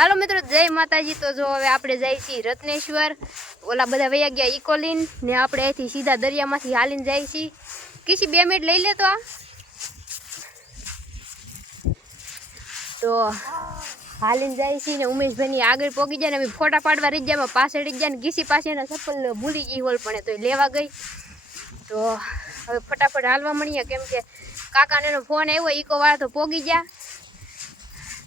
હાલો મિત્રો, જય માતાજી। તો જો હવે આપણે જઈએ છીએ રત્નેશ્વર। ઓલા બધા વયા ગયા ઇકોલીન ને આપણે અહીંથી સીધા દરિયામાંથી હાલીને જઈએ છીએ। કિસી 2 મિનિટ લઈ લે તો હાલીને જાય છે ને ઉમેશભાઈની આગળ પોગી જાય ને અમે ફોટા પાડવા રહી જાય, પાછળ રહી જાય ને કિસી પાસે એના ચપ્પલ ભૂલી ગઈ હોલ પણ તો લેવા ગઈ। તો હવે ફટાફટ હાલવા મળીએ કેમ કે કાકાને એનો ફોન આવ્યો, ઇકો વાળા તો પોગી ગયા।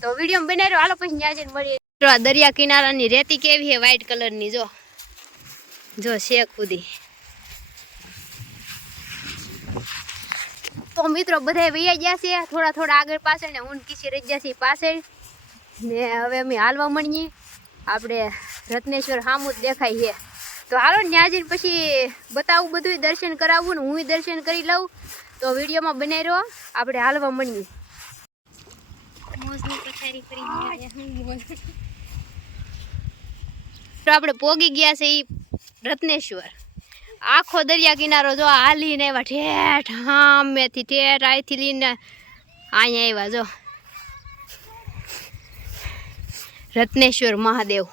તો વિડીયો બનાવ્યો, હાલો પછી ત્યાં જઈને મળીએ। દરિયા કિનારાની રેતી કેવી છે, વ્હાઈટ કલરની જો જો છે ખુદી। તો મિત્રો બધા વૈયા ગયા છે થોડા થોડા આગળ પાછળ ને હું કિસી રહી ગયા છે પાછળ ને હવે અમે હાલવા મળીએ। આપણે રત્નેશ્વર સામું જ દેખાય છે તો હાલો ત્યાં જઈને પછી બતાવું, બધું દર્શન કરાવવું ને હું દર્શન કરી લઉં। તો વિડીયોમાં બનાવી રહ્યો, આપણે હાલવા મળીએ। તો આપણે પોગી ગયા છે રત્નેશ્વર। આખો દરિયા કિનારો જો હાલીને આવ્યા ઠેઠ સામેથી ઠેઠ અહીંથી લઈને અહીંયા આવ્યા જો રત્નેશ્વર મહાદેવ।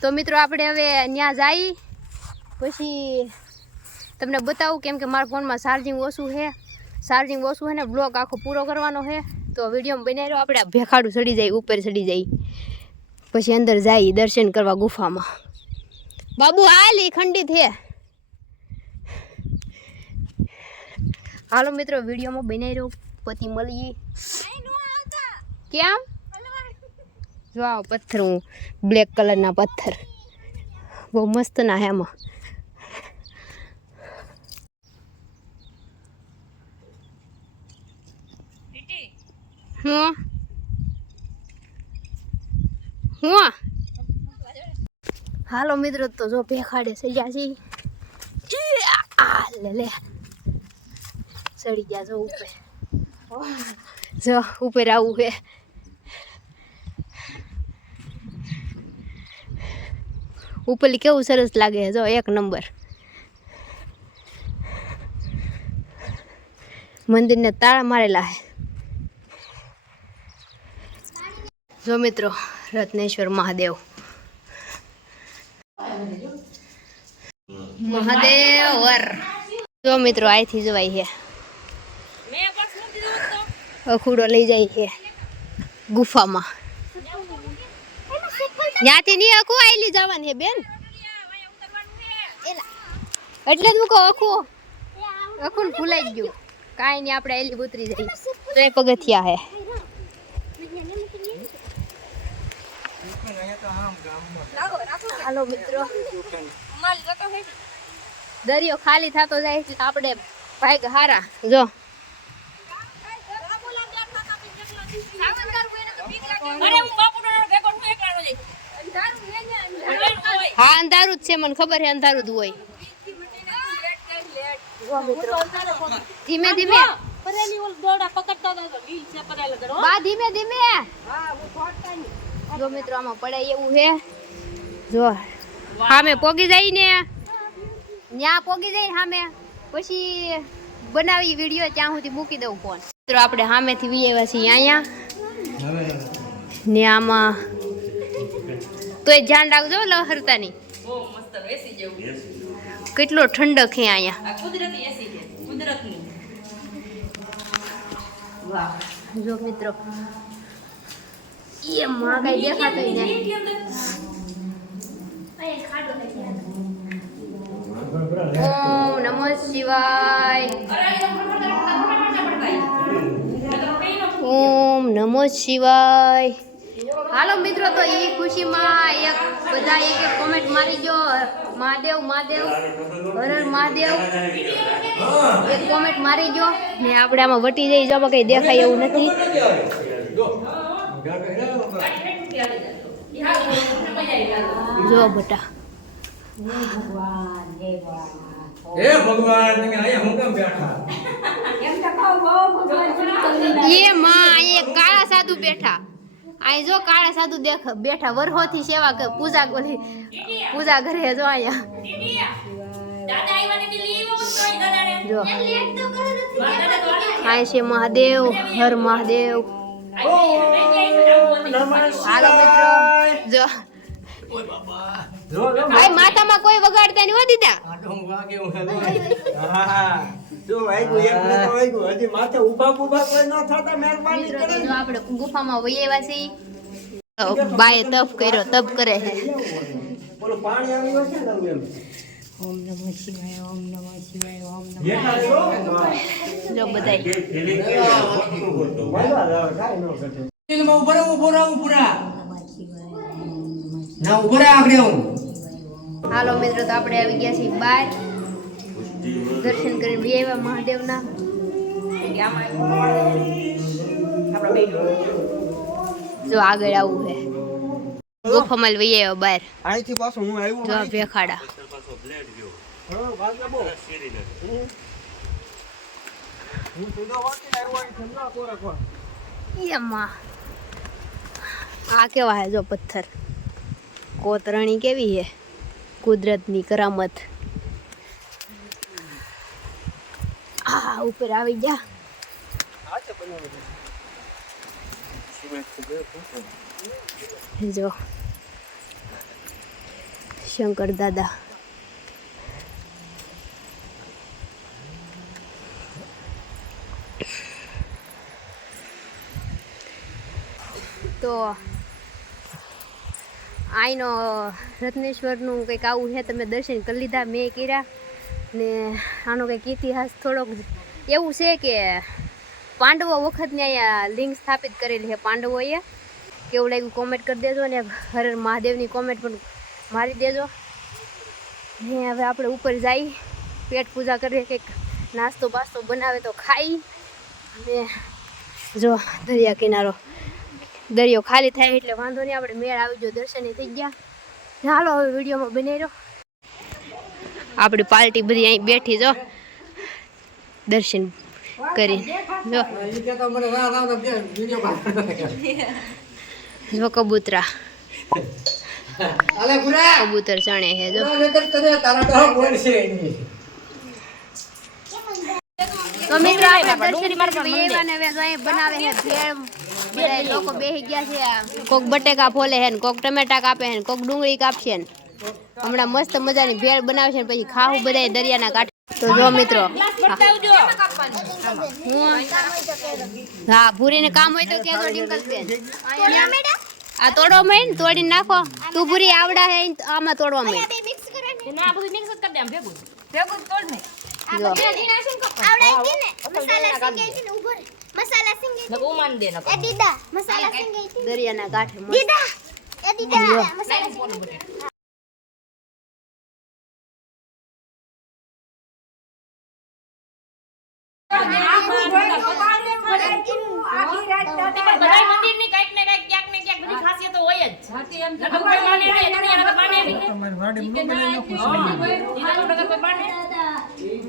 તો મિત્રો આપણે હવે ત્યાં જઈ પછી તમને બતાવું કેમ કે મારા ફોનમાં ચાર્જિંગ ઓછું છે ને બ્લોગ આખો પૂરો કરવાનો છે। તો વિડીયોમાં બનાવી રહ્યો, આપણે ભેખાડું ચડી જાય, ઉપર ચડી જાય પછી અંદર જાય દર્શન કરવા ગુફામાં। બાબુ હાલી ખંડિત છે। હાલો મિત્રો વિડીયોમાં બનાવી રહ્યો, પછી મળીએ। કેમ જો આવો પથ્થર, હું બ્લેક કલરના પથ્થર બહુ મસ્ત ના હે એમાં। હું હાલો મિત્રો તો જો ભેખાડે સડ્યા છે, લે સડી ગયા જો ઉપર, જો ઉપર આવું છે। ઉપરલી કેવું સરસ લાગે જો, 1 નંબર। મંદિરને તાળા મારેલા છે જો મિત્રો, રત્નેશ્વર મહાદેવ મહાદેવર જો મિત્રો અહીંથી જવાય છે, અખૂડો લઈ જાય છે ગુફામાં। ત્યાંથી નહીં અખું આયલી જવાની છે બેન, એટલે જ મૂકો અખું ભૂલાઈ ગયું, કાંઈ નહીં આપણે આયલી ઉતરી જાય તો એ પગથિયા છે। હાલો મિત્રો દરિયો ખાલી થતો જાય એટલે આપણે ભાઈ હારા જો હા અંધારું જ છે, મને ખબર છે અંધારું જ હોય। ધીમે ધીમે ધીમે ધીમે જો મિત્રો આમાં પડાય એવું છે જો સામે પોગી જાય ને ત્યાં પોગી જાય સામે પછી બનાવી વિડીયો, ત્યાં સુધી મૂકી દઉં ફોન। મિત્રો આપણે સામેથી વી આવ્યા છીએ અહીંયા ને આમાં તો એ ધ્યાન રાખજો લહરતા નહીં, કેટલો ઠંડક છે અહીંયા જો મિત્રો, એ માં કઈ દેખાતું નહીં। ઓમ નમઃ શિવાય, ઓમ નમઃ શિવાય। હાલો મિત્રો તો એ ખુશીમાં બધા એક કોમેન્ટ મારી જો મહાદેવ મહાદેવ હર હર મહાદેવ એક કોમેન્ટ મારી જો ને આપણે આમાં વટી જઈ જો કઈ દેખાય એવું નથી જો બેટા। હે ભગવાન તમે અહીંયા હું કેમ બેઠા? એમ તો કહો ભગવાન એ માં એ કાળા સાધુ બેઠા, અહીં જો કાળા સાધુ બેઠા વરહોથી સેવા કરે, પૂજા કરે જો અહીંયા દાદા આવીને લીવ જો આ છે મહાદેવ હર મહાદેવ। હાલો મિત્રો જો જો જો ભાઈ માથામાં કોઈ વગાડતા નહીં હો દીધા. આ તો હું વાગે હું હેલો હા જો વાગ્યું એક ને તો વાગ્યું હજી માથે ઊભા કોઈ ન થતા મહેરબાની મિત્રો કરી જો આપણે ગુફામાં વહી આવ્યા છીએ. બાએ તપ કર્યો, તપ કરે છે. બોલો પાણી આવ્યું છે ને એમ ઓમ નમઃ શિવાય, ઓમ નમઃ શિવાય, ઓમ નમઃ. જેઠા જો બધાય વાલા લાવ કાઈ ન ઘટે માં ઉભો રહો પૂરા ના ઉભો રહે આગળ હું હાલો મિત્રો તો આપણે આવી ગયા છીએ બહાર. દર્શન કરીને બે આવ્યા મહાદેવના. જો આગળ આવું છે ગુફામાં વહી આવ્યો બહાર. અહીંથી પાછું હું આવ્યો જો ભેખાડા. હા વાગે બો હું સીધો વાકી આવ્યો અહીં ઠંડા કોરા કોર એમાં આ કેવા હે જો પથ્થર. કોતરણી કેવી છે, કુદરતની કરામત. આ ઉપર આવી ગયા. આ છે બનાવેલું જો શંકર દાદા. તો આઈનો રત્નેશ્વરનું કંઈક આવું છે. તમે દર્શન કરી લીધા, મેં કર્યા ને આનો કંઈક ઇતિહાસ થોડોક એવું છે કે પાંડવો વખતની અહીંયા લિંગ સ્થાપિત કરેલી છે પાંડવોએ. કેવું લાગ્યું કોમેન્ટ કરી દેજો ને હર મહાદેવની કોમેન્ટ પણ મારી દેજો. ને હવે આપણે ઉપર જઈ પેટ પૂજા કરીએ, કંઈક નાસ્તો બાસ્તો બનાવે તો ખાઈ. ને જો દરિયા કિનારો, દરિયો ખાલી થાય એટલે વાંધો નહીં, આપણે મેળ આવી ગયો, દર્શને થઈ ગયા. ચાલો હવે વિડીયોમાં બની રહ્યો. આપણી પાર્ટી બધી અહીં બેઠી જો દર્શન કરી. જો ઈ કે તો મને રાહ રાહ બે વિડિયો પાડ જો કબૂતરા, અલે પૂરા કબૂતર ચણે છે જો. નકર તને તારા ડો બોલ છે નહીં તો મિત્રો આપણે દર્શન કરીને બેહવા ને હવે જો અહીં બનાવે છે ભેળ. બધા લોકો બેહી ગયા છે. કોક બટેકા ફોલે છે ને કોક ટમેટા કાપે છે ને કોક ડુંગળી કાપશે ને હમણાં મસ્ત મજાની ભેળ બનાવશે ને પછી ખાવું બધા દરિયાના કાંઠે. તો જો મિત્રો હા ભૂરીને કામ હોય તો કેજો ડિંકલ બેન. આ તોડવા માંડ ને તોડીને નાખો. તું ભૂરી આવડા હે આમાં તોડવા માંડ. દરિયાના કાંઠે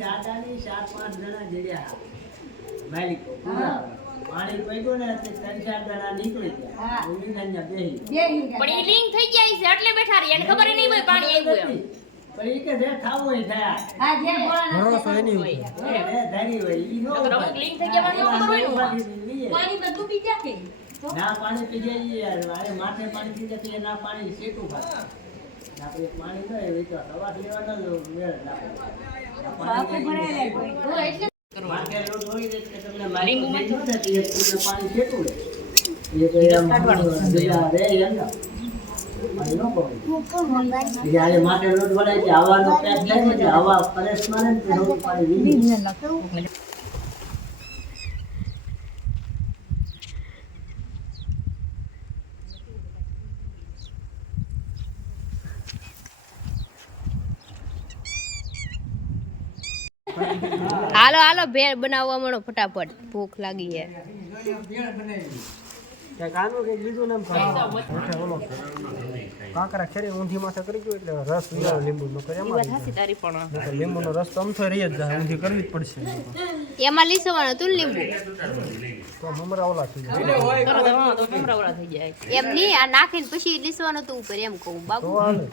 દાદાની 4-5 જણા જડ્યા માલિકો પૂરા પાણી પીધું ને તે 3-4 જણા નીકળી ગયા. ઓલીના બેહી પણ ઈ લિંક થઈ જાય છે એટલે બેઠા રહી એને ખબર ય નહીં હોય પાણી આવ્યું એમ. પણ ઈ કે જે ખાવું હોય થયા હા જે ભરોસો એની ઉપર ધારી હોય ઈ નો નકર અમુક લિંક થઈ ગયા મને ખબર હોય ને લઈએ. પાણી તો ડૂબી જાય ના પાણી પી જાય યાર અરે માથે પાણી પી જાય ના પાણી શેકું ખાય આપણે પાણી ન હોય તો સવાર લેવાનો જ મેળ ના પાણી માથે લોટ હોય ને કે તમને મારી નથી થતી એક પૂરને પાણી શેકું એ તો એમ બીજા રે એંગા પાણી ન પકડે જ્યારે માથે લોટ વળાય છે હવાનો પેક થાય ને એટલે હવા ફ્રેશ મારે ને તે રોજ પાણી વીણી હાલો હાલો ભેળ બનાવવા મળો ફટાફટ, ભૂખ લાગી છે. કાનું કે બીજું નામ કાકરા ખેરી ઊંધી માથે કરી ગયો એટલે રસ લીલો લીંબુ નો કરે એમાં લીંબુનો રસ તો અમથો રહી જ જાય ઊંધી કરવી જ પડશે એમાં લીસવાનું તું લીંબુ તો મમરા ઓલા થઈ જાય એમ નહીં, આ નાખીને પછી લીસવાનું તું ઉપર એમ કહું બાબુ. તો હાલે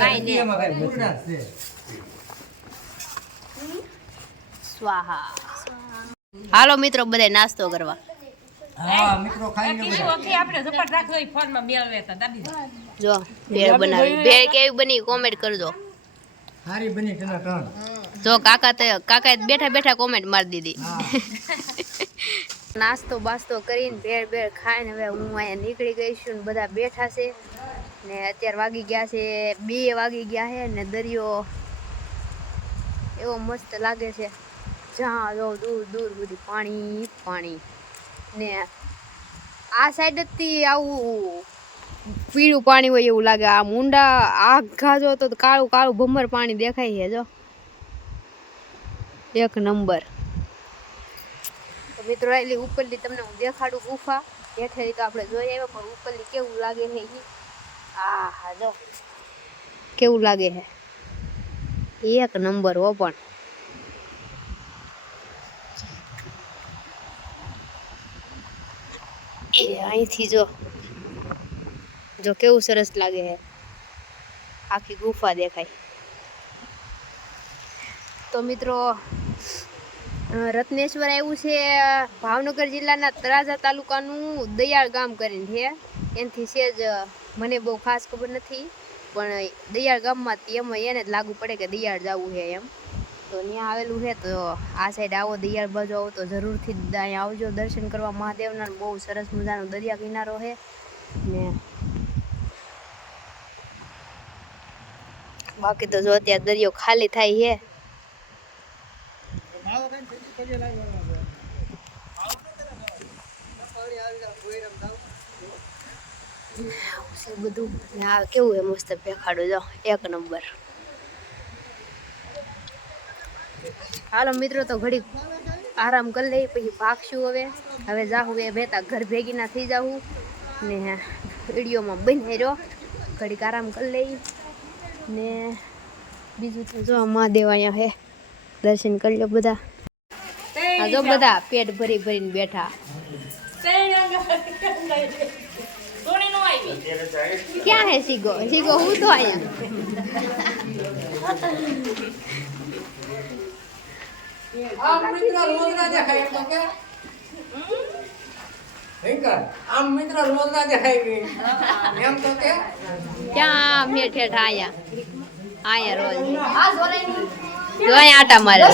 કાંઈ નહીં. સ્વાહા. હાલો મિત્રો બધા નાસ્તો કરવા. હા મિત્રો ખાઈને બધા જો ભેળ બનાવી, ભેળ કેવી બની કોમેન્ટ કરજો. સારી બની તને ત્રણ. જો કાકાએ બેઠા બેઠા કોમેન્ટ મારી દીધી. નાસ્તો બાસ્તો કરીને ભેળ ખાઈને હવે હું અહીંયા નીકળી ગઈ છું ને બધા બેઠા છે ને અત્યારે વાગી ગયા છે 2 વાગી ગયા છે ને દરિયો એવો મસ્ત લાગે છે. જ્યાં જો દૂર દૂર સુધી પાણી ને આ સાઈડથી આવું પીળું પાણી હોય એવું લાગે. આ મુંડા આઘા જો તો કાળું કાળું ભમર પાણી દેખાય છે. જો એક નંબર. તો મિત્રો એટલી ઉપરથી તમને હું દેખાડું ગુફા. હેઠેથી તો આપણે જોઈ આવ્યા પણ ઉપરથી કેવું લાગે છે આ હા જો કેવું લાગે છે એક નંબર હો. પણ અહીંથી જો કેવું સરસ લાગે છે. આખી ગુફા દેખાય. તો મિત્રો રત્નેશ્વર આવ્યું છે ભાવનગર જિલ્લાના તળાજા તાલુકાનું દયાળ ગામ કરીને છે. એનાથી છે જ મને બહુ ખાસ ખબર નથી પણ દયાળ ગામમાંથી એમ એને જ લાગુ પડે કે દયાળ જવું છે એમ. તો ત્યાં આવેલું છે. તો આ સાઈડ આવો દયાળ બાજુ આવો તો જરૂરથી અહીંયા આવજો દર્શન કરવા મહાદેવના. બહુ સરસ મજાનો દરિયા કિનારો છે ને બાકી તો જો અત્યારે દરિયો ખાલી થાય છે. બધું આ કેવું છે મસ્ત ભેખાડું જો એક નંબર. હાલો મિત્રો તો ઘડી આરામ કરી લઈ પછી ભાગશું. હવે જાઉં એ ભેતા ઘર ભેગી ના થઈ જાઉં ને વિડીયોમાં બની રહ્યો. ઘડીક આરામ કરી લઈ ને બીજું તો જો મહાદેવ અહીંયા હે દર્શન કરી લો બધા. આ જો બધા પેટ ભરી ભરીને બેઠા. ક્યાં હે સીગો હું તો અહીંયા આમ મિત્ર રોજ ના દેખાય એમ તો કે આમ મિત્ર રોજ ના દેખાય એમ તો કે ક્યાં મેં ઠેઠા અહીંયા રોજ જો અહીંયા આટા મારે.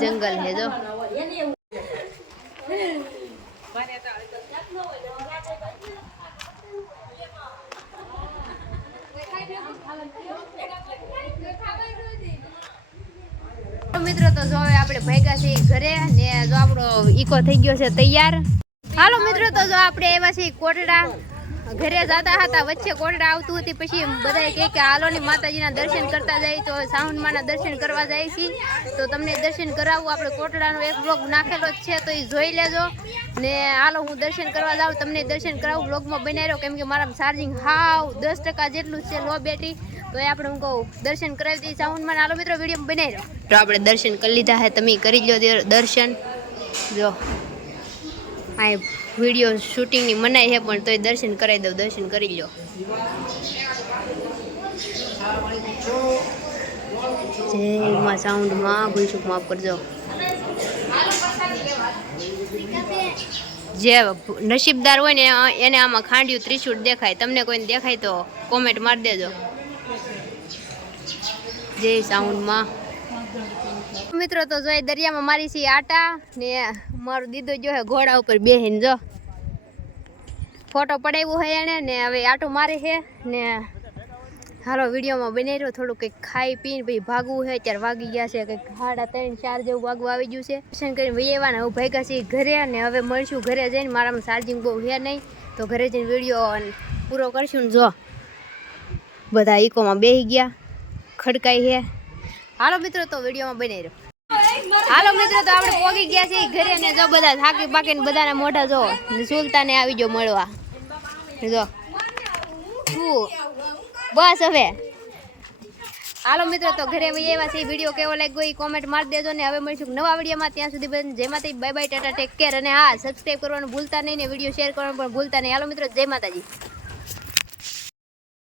જંગલ હે જો. મિત્રો તો જો હવે આપણે ભાગ્યા છીએ ઘરે ને જો આપણો ઈકો થઈ ગયો છે તૈયાર. હાલો મિત્રો તો જો આપણે આવ્યા છીએ કોટડા. ઘરે જતા હતા વચ્ચે કોટડા આવતું હતી પછી બધાએ કહે કે હાલો ની માતાજીના દર્શન કરતા જાય. તો સાઉન્ડમાંના દર્શન કરવા જાય છીએ તો તમને દર્શન કરાવું. આપણે કોટડાનો એક બ્લોગ નાખેલો જ છે તો એ જોઈ લેજો ને હાલો હું દર્શન કરવા જાઉં તમને દર્શન કરાવું. બ્લોગમાં બનાવી રહ્યો કેમ કે મારા ચાર્જિંગ હાવ 10% જેટલું છે લો બેટરી. તો એ આપણે હું કહું દર્શન કરાવી દઈએ સાઉન્ડમાં. હાલો મિત્રો વિડીયો બનાવી રહ્યો. તો આપણે દર્શન કરી લીધા છે. તમે કરી લો દર્શન. જો આ વિડીયો શૂટિંગની મનાઈ છે પણ તોય દર્શન કરાવી દઉં. દર્શન કરી લો. જય માં સાઉન્ડમાં ભૂલચૂક માફ કરજો. જે નસીબદાર હોય ને એને આમાં ખાંડિયું ત્રિશુળ દેખાય. તમને કોઈને દેખાય તો કોમેન્ટ મારી દેજો. જય સાઉન્ડમાં. મિત્રો તો જો દરિયામાં મારી છે આટા ને મારું દીદો જો હે ઘોડા ઉપર બેહીને જો ફોટો પડાવ્યો હે એને ને હવે આટો મારે છે ને હાલો વિડીયોમાં બનાવી રહ્યો. થોડું કંઈક ખાઈ પીને પછી ભાગવું છે. અત્યારે વાગી ગયા છે કંઈક 3:30-4 જેવું વાગવા આવી ગયું છે. દર્શન કરીને વૈયાવાના હવે ભાગ્યા છીએ ઘરે ને હવે મળશું ઘરે જઈને. મારામાં ચાર્જિંગ બહુ છે નહીં તો ઘરે જઈને વિડીયો પૂરો કરશું ને જો બધા ઈકોમાં બેસી ગયા ખડકાઈ છે. હાલો મિત્રો તો વિડીયોમાં બનાવી રહ્યો. હાલો મિત્રો તો આપણે પોગી ગયા છીએ ઘરે ને જો બધા થાકી પાકીને બધાના મોઢા જો સુલતાને આવી ગયો મળવા. જો બસ હવે હાલો મિત્રો તો ઘરે એવા છે. વિડીયો કેવો લાગ્યો એ કોમેન્ટ મારી દેજો ને હવે મળીશું નવા વિડીયોમાં. ત્યાં સુધી જય માતાજી, bye bye, Tata, take care. અને હા સબસ્ક્રાઈબ કરવાનું ભૂલતા નહીં ને વિડીયો શેર કરવાનું પણ ભૂલતા નહીં. હાલો મિત્રો જય માતાજી.